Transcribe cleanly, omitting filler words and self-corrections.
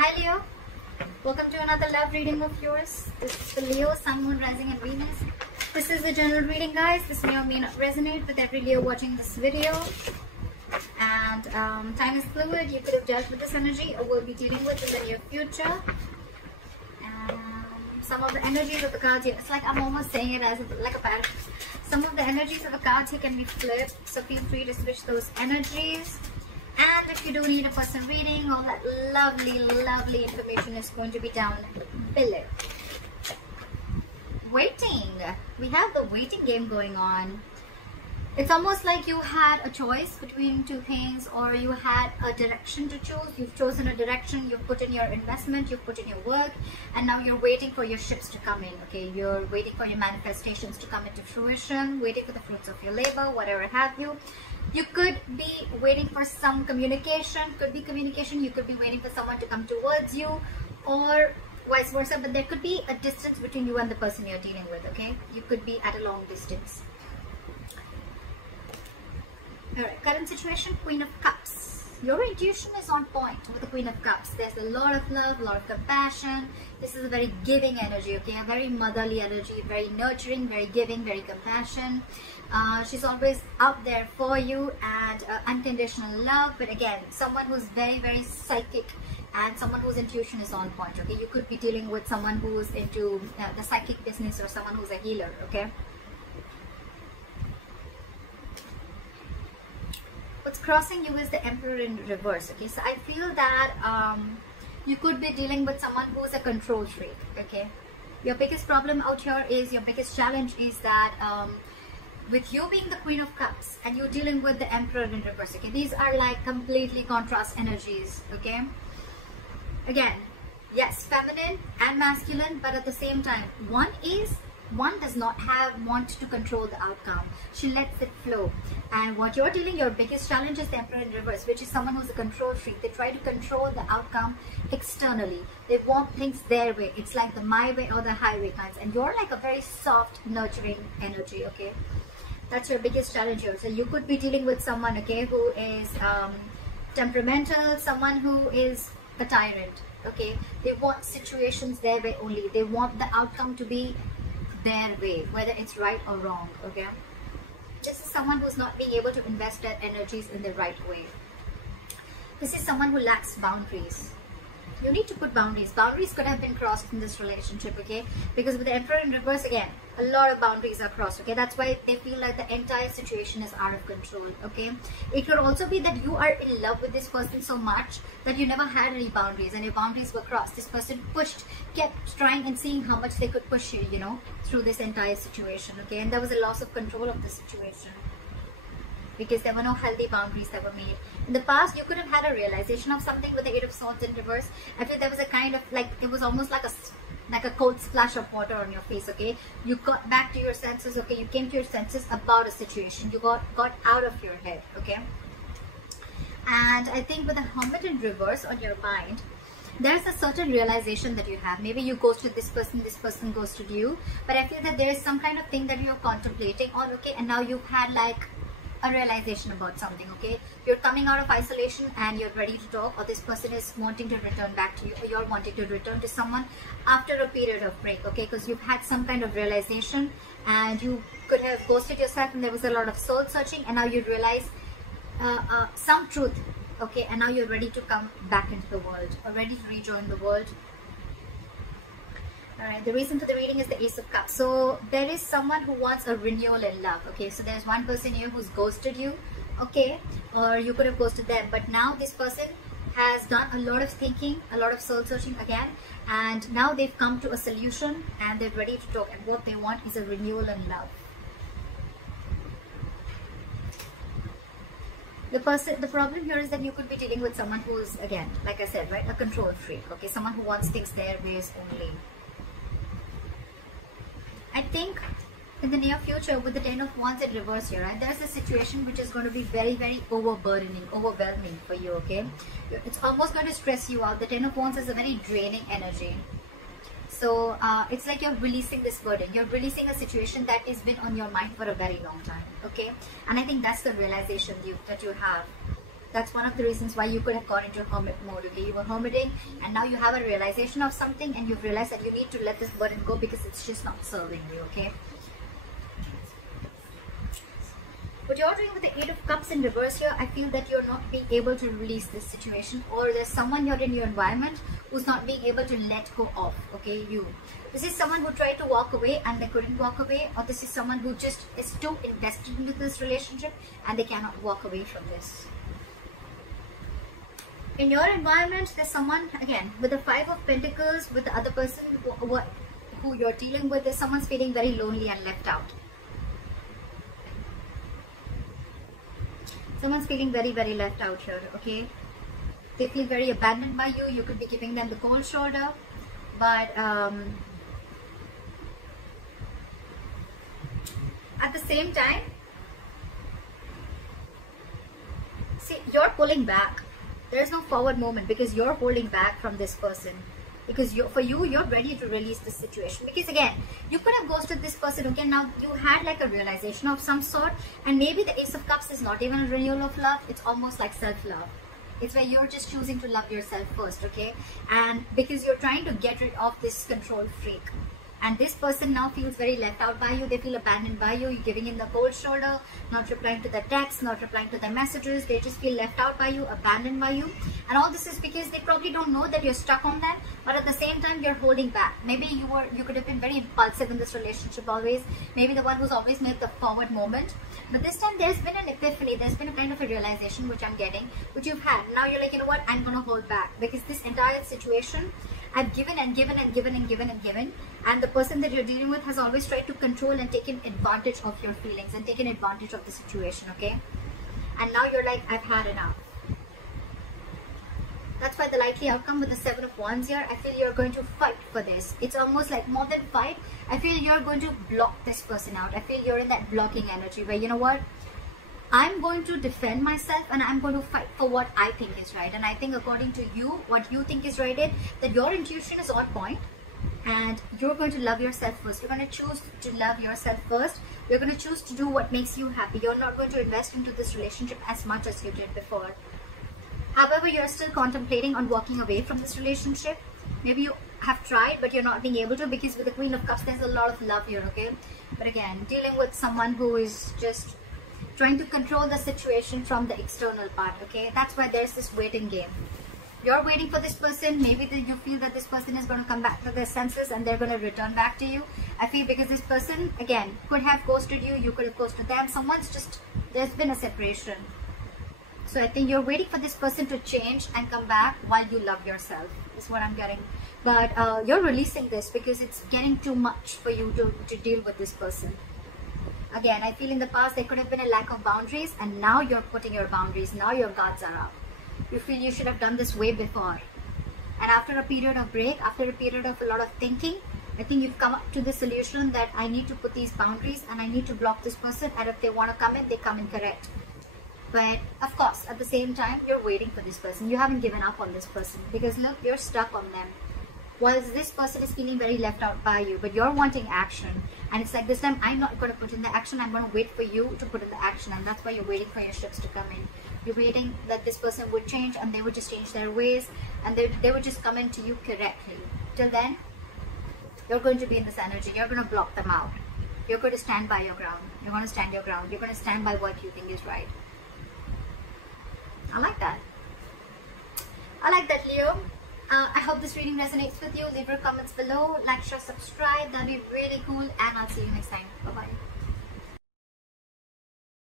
Hi Leo, welcome to another love reading of yours. This is the Leo, Sun, Moon, Rising and Venus. This is the general reading, guys. This may or may not resonate with every Leo watching this video. And time is fluid. You could have dealt with this energy or will be dealing with in the near future. Some of the energies of the cards here, it's like I'm almost saying it as like a paradox. Some of the energies of the cards here can be flipped, so feel free to switch those energies. And if you do need a personal reading, all that lovely information is going to be down below. Waiting. We have the waiting game going on. It's almost like you had a choice between two things, or you had a direction to choose. You've chosen a direction, you've put in your investment, you've put in your work, and now you're waiting for your ships to come in, okay? You're waiting for your manifestations to come into fruition, waiting for the fruits of your labor, whatever have you. You could be waiting for some communication, could be communication, you could be waiting for someone to come towards you, or vice versa, but there could be a distance between you and the person you're dealing with, okay? You could be at a long distance. Alright, current situation, Queen of Cups. Your intuition is on point with the Queen of Cups. There's a lot of love, a lot of compassion. This is a very giving energy, okay? A very motherly energy, very nurturing, very giving, very compassion. She's always out there for you, and unconditional love. But again, someone who's very psychic and someone whose intuition is on point, okay? You could be dealing with someone who's into the psychic business, or someone who's a healer, okay? What's crossing you is the Emperor in reverse, okay? So I feel that you could be dealing with someone who's a control freak, okay? Your biggest problem out here is, your biggest challenge is that with you being the Queen of Cups and you dealing with the Emperor in reverse, okay? These are like completely contrast energies, okay? Again, yes, feminine and masculine, but at the same time, one does not want to control the outcome. She lets it flow. And what you're dealing, your biggest challenge is the Emperor in reverse, which is someone who's a control freak. They try to control the outcome externally. They want things their way. It's like the my way or the highway kinds. And you're like a very soft, nurturing energy, okay? That's your biggest challenge here. So you could be dealing with someone, okay, who is temperamental, someone who is a tyrant, okay? They want situations their way only. They want the outcome to be their way, whether it's right or wrong, okay? This is someone who's not being able to invest their energies in the right way. This is someone who lacks boundaries. You need to put boundaries. Boundaries could have been crossed in this relationship, okay? Because with the Emperor in reverse, again, a lot of boundaries are crossed, okay? That's why they feel like the entire situation is out of control, okay? It could also be that you are in love with this person so much that you never had any boundaries, and your boundaries were crossed. This person kept trying and seeing how much they could push you, you know, through this entire situation, okay? And there was a loss of control of the situation, because there were no healthy boundaries that were made. In the past, you could have had a realization of something with the Eight of Swords in reverse. I feel there was a kind of like, it was almost like a cold splash of water on your face, okay? You got back to your senses, okay? You came to your senses about a situation. You got out of your head, okay? And I think with the Hermit in reverse on your mind, there's a certain realization that you have. Maybe you ghosted this person ghosted you. But I feel that there is some kind of thing that you're contemplating on, okay? And now you've had like a realization about something, okay? You're coming out of isolation and you're ready to talk, or this person is wanting to return back to you, or you're wanting to return to someone after a period of break, okay? Because you've had some kind of realization, and you could have ghosted yourself and there was a lot of soul searching, and now you realize some truth, okay? And now you're ready to come back into the world, or ready to rejoin the world. Alright, the reason for the reading is the Ace of Cups. So there is someone who wants a renewal in love, okay? So there's one person here who's ghosted you, okay? Or you could have ghosted them, but now this person has done a lot of thinking, a lot of soul searching again, and now they've come to a solution and they're ready to talk, and what they want is a renewal in love. The problem here is that you could be dealing with someone who's, again, like I said, right, a control freak, okay? Someone who wants things their ways only. I think in the near future, with the Ten of Wands in reverse here, right, there's a situation which is going to be very overwhelming for you, okay? It's almost going to stress you out. The Ten of Wands is a very draining energy. So it's like you're releasing this burden. You're releasing a situation that has been on your mind for a very long time, okay? And I think that's the realization that you have. That's one of the reasons why you could have gone into hermit mode. Okay, you were hermiting, and now you have a realization of something, and you've realized that you need to let this burden go because it's just not serving you. Okay. What you're doing with the Eight of Cups in reverse here, I feel that you're not being able to release this situation, or there's someone here in your environment who's not being able to let go of, okay, you. This is someone who tried to walk away and they couldn't walk away, or this is someone who just is too invested into this relationship and they cannot walk away from this. In your environment, there's someone, again, with the Five of Pentacles, with the other person who you're dealing with, there's someone's feeling very lonely and left out. Someone's feeling very, very left out here, okay? They feel very abandoned by you. You could be giving them the cold shoulder. But at the same time, see, you're pulling back. There's no forward movement because you're holding back from this person. Because for you, you're ready to release this situation. Because again, you could have ghosted this person. Okay, now you had like a realization of some sort. And maybe the Ace of Cups is not even a renewal of love. It's almost like self-love. It's where you're just choosing to love yourself first, okay? And because you're trying to get rid of this control freak. And this person now feels very left out by you. They feel abandoned by you. You're giving in the cold shoulder, not replying to the texts, not replying to the messages. They just feel left out by you, abandoned by you. And all this is because they probably don't know that you're stuck on them. But at the same time, you're holding back. Maybe you could have been very impulsive in this relationship always. Maybe the one who's always made the forward moment. But this time, there's been an epiphany. There's been a kind of a realization, which I'm getting, which you've had. Now you're like, you know what? I'm going to hold back. Because this entire situation, I've given and given and given and given and given, and the person that you're dealing with has always tried to control and taken advantage of your feelings and taken advantage of the situation, okay? And now you're like, I've had enough. That's why the likely outcome with the Seven of Wands here, I feel you're going to fight for this. It's almost like more than fight. I feel you're going to block this person out. I feel you're in that blocking energy where, you know what? I'm going to defend myself and I'm going to fight for what I think is right. And I think according to you, what you think is right is that your intuition is on point and you're going to love yourself first. You're going to choose to love yourself first. You're going to choose to do what makes you happy. You're not going to invest into this relationship as much as you did before. However, you're still contemplating on walking away from this relationship. Maybe you have tried, but you're not being able to because with the Queen of Cups, there's a lot of love here, okay? But again, dealing with someone who is just trying to control the situation from the external part, okay? That's why there's this waiting game. You're waiting for this person. Maybe you feel that this person is going to come back to their senses and they're going to return back to you. I feel because this person, again, could have ghosted you. You could have ghosted them. There's been a separation. So I think you're waiting for this person to change and come back while you love yourself, is what I'm getting. But you're releasing this because it's getting too much for you to deal with this person. Again, I feel in the past there could have been a lack of boundaries and now you're putting your boundaries. Now your guards are up. You feel you should have done this way before. And after a period of break, after a period of a lot of thinking, I think you've come up to the solution that I need to put these boundaries and I need to block this person. And if they want to come in, they come in correct. But of course, at the same time, you're waiting for this person. You haven't given up on this person because look, you're stuck on them. Whilst this person is feeling very left out by you, but you're wanting action. And it's like this time, I'm not going to put in the action. I'm going to wait for you to put in the action. And that's why you're waiting for your ships to come in. You're waiting that this person would change and they would just change their ways. And they would just come into you correctly. Till then, you're going to be in this energy. You're going to block them out. You're going to stand by your ground. You're going to stand your ground. You're going to stand by what you think is right. I like that. I like that, Leo. I hope this reading resonates with you. Leave your comments below. Like, share, subscribe. That'd be really cool. And I'll see you next time. Bye-bye.